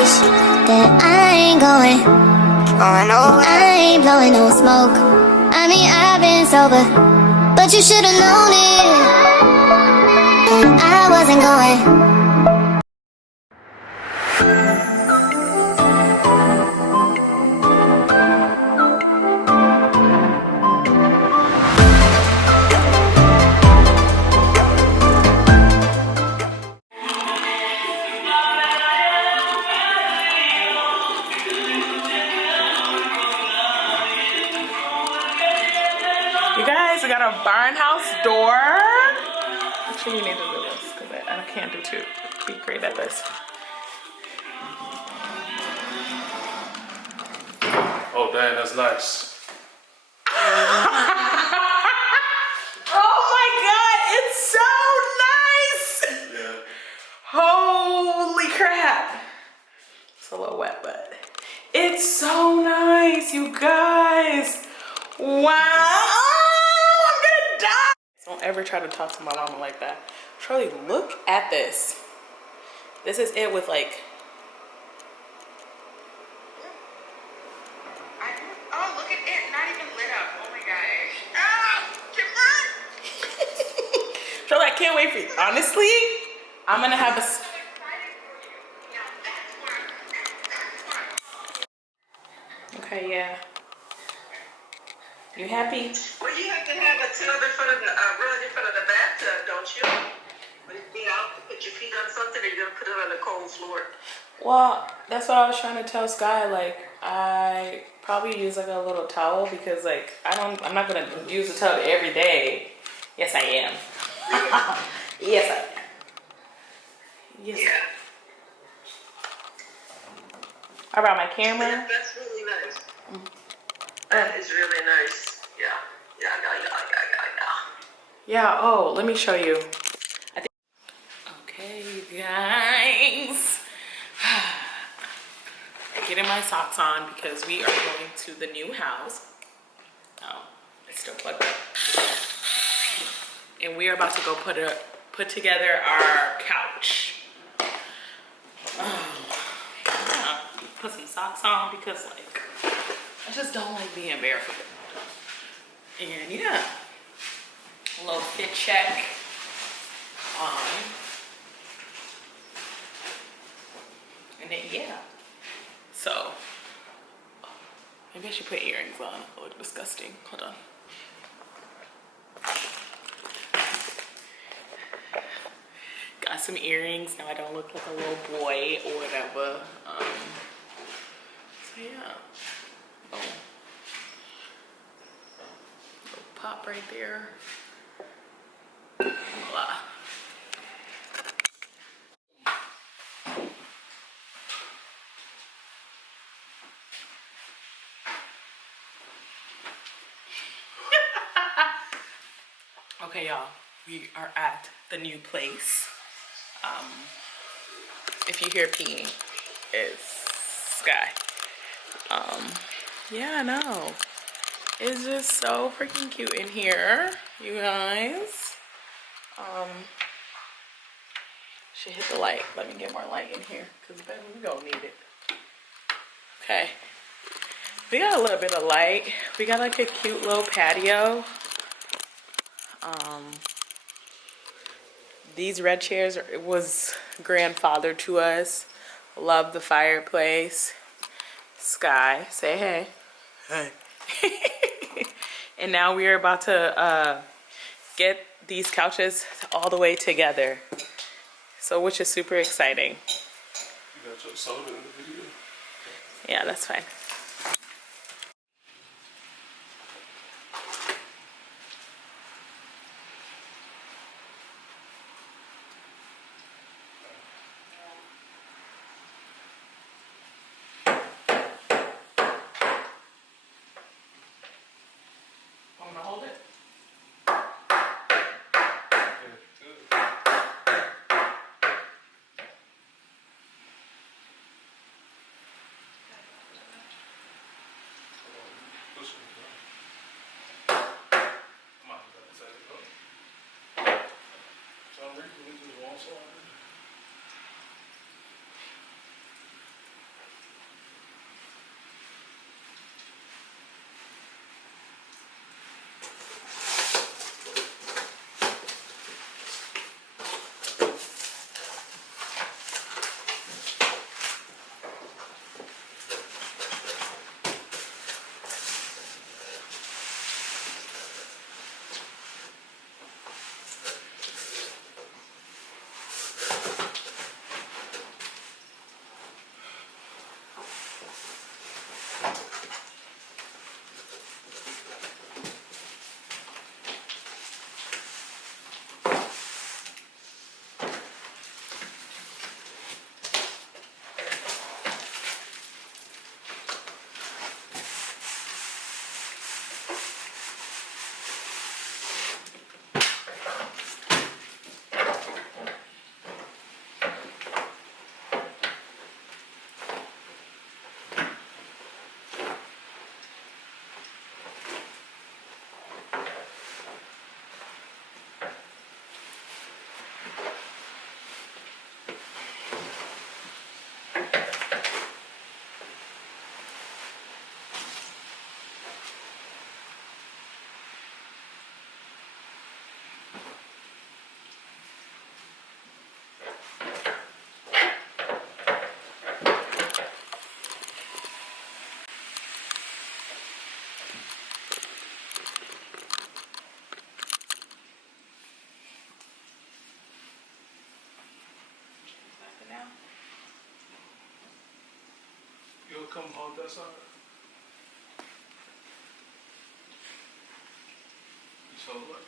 wish that I ain't going nowhere. I ain't blowing no smoke. I mean, I've been sober, but you should've known it. And I wasn't going. You guys, I got a barn house door. Actually, you need to do this because I can't be great at this. Oh, damn, that's nice. Oh my God, it's so nice. Yeah. Holy crap. It's a little wet, but it's so nice, you guys. Wow. I'm gonna die. Don't ever try to talk to my mama like that. Charlie, look at this. This is it with like. Oh, look at it. Not even lit up. Oh my gosh. Ah, Kimber! Charlie, I can't wait for you. Honestly, I'm gonna have a. So excited for you. Yeah, that's why. Okay, yeah. You happy? Well, you have to have a tub in front of the rug in front of the bathtub, don't you? When you get out to put your feet on something, or you're gonna put it on the cold floor. Well, that's what I was trying to tell Sky. Like, I probably use like a little towel because like I'm not gonna use the tub every day. Yes, I am. Yes, I am. Yes. Yeah. I brought my camera. That's really nice. That is really nice. Yeah. Yeah. Yeah. Oh, let me show you. I think. Okay, you guys. Getting my socks on because we are going to the new house. Oh, it's still plugged up. And we are about to go put together our couch. Oh, yeah. Put some socks on because like I just don't like being barefoot. And yeah, a little fit check. And then yeah. So, maybe I should put earrings on. It look disgusting. Hold on. Got some earrings. Now I don't look like a little boy or whatever. So yeah. Oh. Little pop right there. Voila. Okay, y'all, we are at the new place. If you hear peeing, it's Sky. Yeah, I know. It's just so freaking cute in here, you guys. Should hit the light. Let me get more light in here, because baby, we gonna need it. Okay. We got a little bit of light. We got like a cute little patio. These red chairs was grandfathered to us. Love the fireplace. Sky, say hey. Hey. And now we are about to get these couches all the way together. So, which is super exciting. You got your soda in the video? Yeah, that's fine. Want to hold it? come hold that side. So like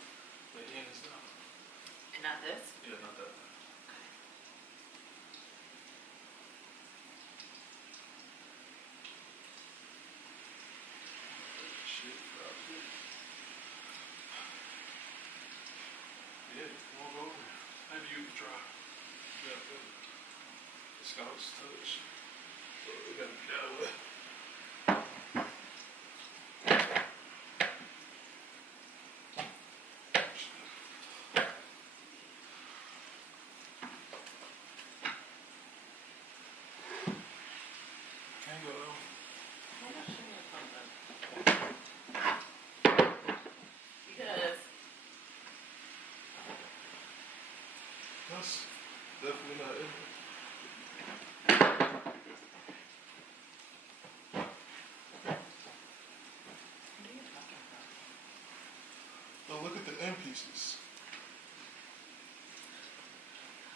the end is down. And not this? Yeah, not that. Shit, probably. Yeah, come on, go over there. Maybe you can try. You got the scouts touch. So we gotta get out of the way. Can't go though. Because That's definitely not it. But look at the end pieces.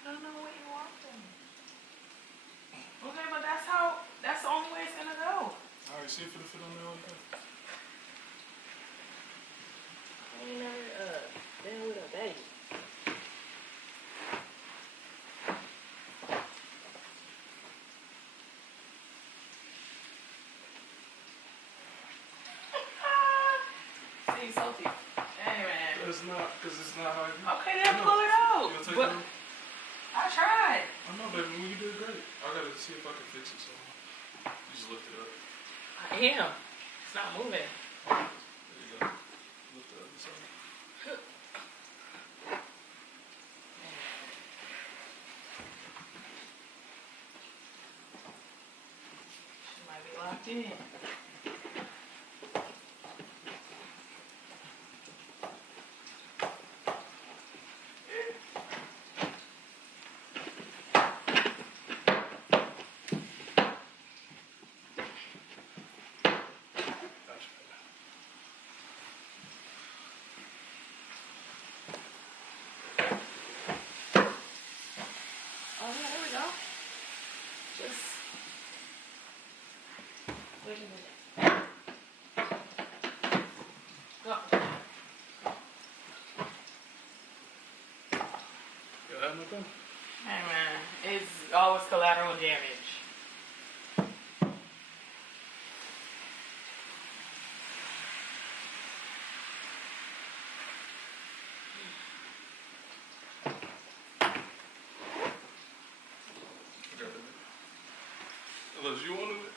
I don't know what you want from me. Okay, but that's the only way it's gonna go. Alright, see if it'll fit on there like that. I ain't never been with a baby. See, Sophie. Hey, man. It's not, because it's not how you. Okay, then pull it out. You gonna take But it out? I tried. I know, baby. You did great. I gotta see if I can fix it somehow. You just lift it up. I am. It's not moving. There you go. Lift the other side. She might be locked in. Gotcha. Oh, yeah, there we go. Just wait a minute. Go. You have nothing? Hey, man. It's always collateral damage. Unless you wanted it.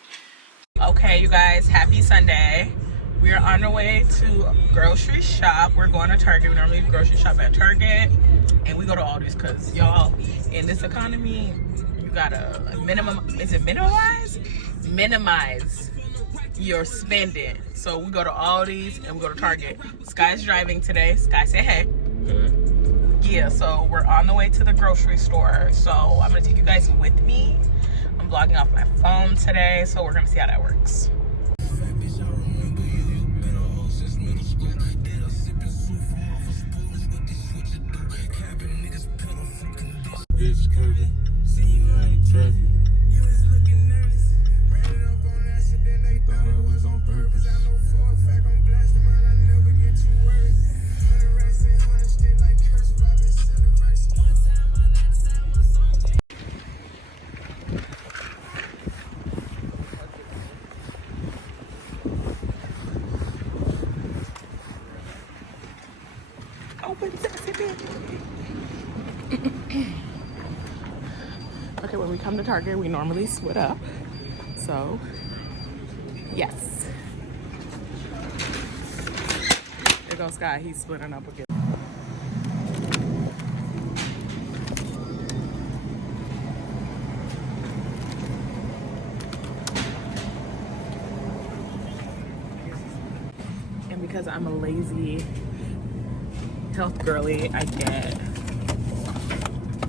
Okay, you guys, happy Sunday. We are on our way to grocery shop. We're going to Target. We normally grocery shop at Target, and we go to Aldi's because y'all, in this economy, you gotta minimize your spending. So we go to Aldi's and we go to Target. Sky's driving today. Sky, say hey. Yeah, so we're on the way to the grocery store. So I'm gonna take you guys with me. I'm vlogging off my phone today, so we're gonna see how that works. Bitch, Kevin. Traffic. You was looking nervous. Ran it up on accident. They thought it was on purpose. I know for a fact I'm blasting mine. I never get too worried. 100 racks and 100 still like cursive. I've been selling verses. One time my last side was on. Open sesame. Okay, when we come to Target, we normally split up. So, yes. There goes Sky. He's splitting up again. And because I'm a lazy health girly, I get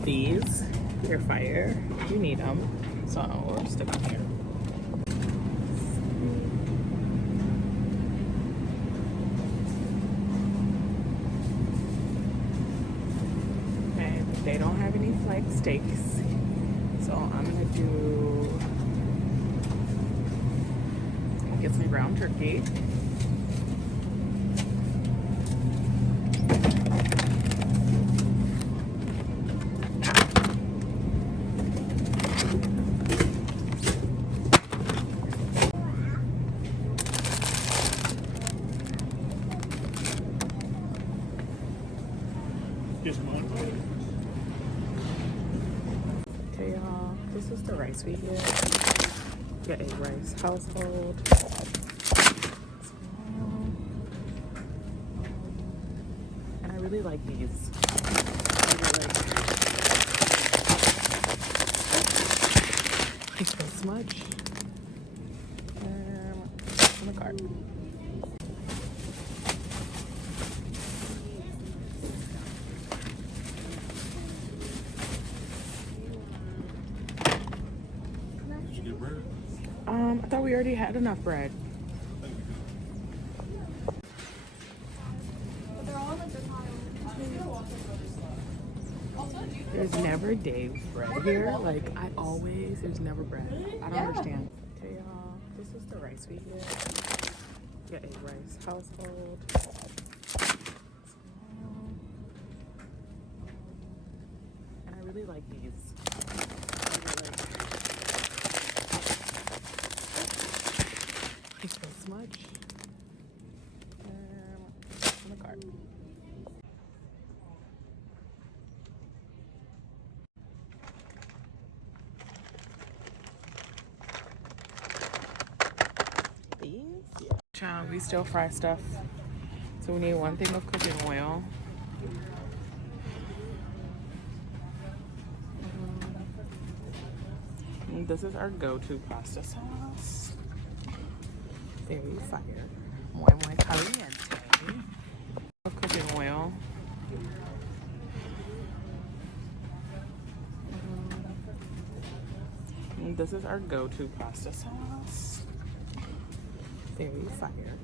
these. They're fire. You need them. So we'll stick them here. Okay, they don't have any flank steaks. So I'm gonna do Get some ground turkey. Okay, y'all, this is the rice we get a rice household. And I really like these. I really like it's so smudge. In the cart. Did you get bread? I thought we already had enough bread. There's never Dave's bread here. Like, there's never bread. I don't understand. Okay, y'all, this is the rice we get a rice household. And I really like these. It's so smudge. In the cart. These? Yeah. Child, we still fry stuff. So we need 1 thing of cooking oil. And this is our go-to pasta sauce. Very fire. Muy caliente. Of cooking oil. And this is our go-to pasta sauce. Very fire.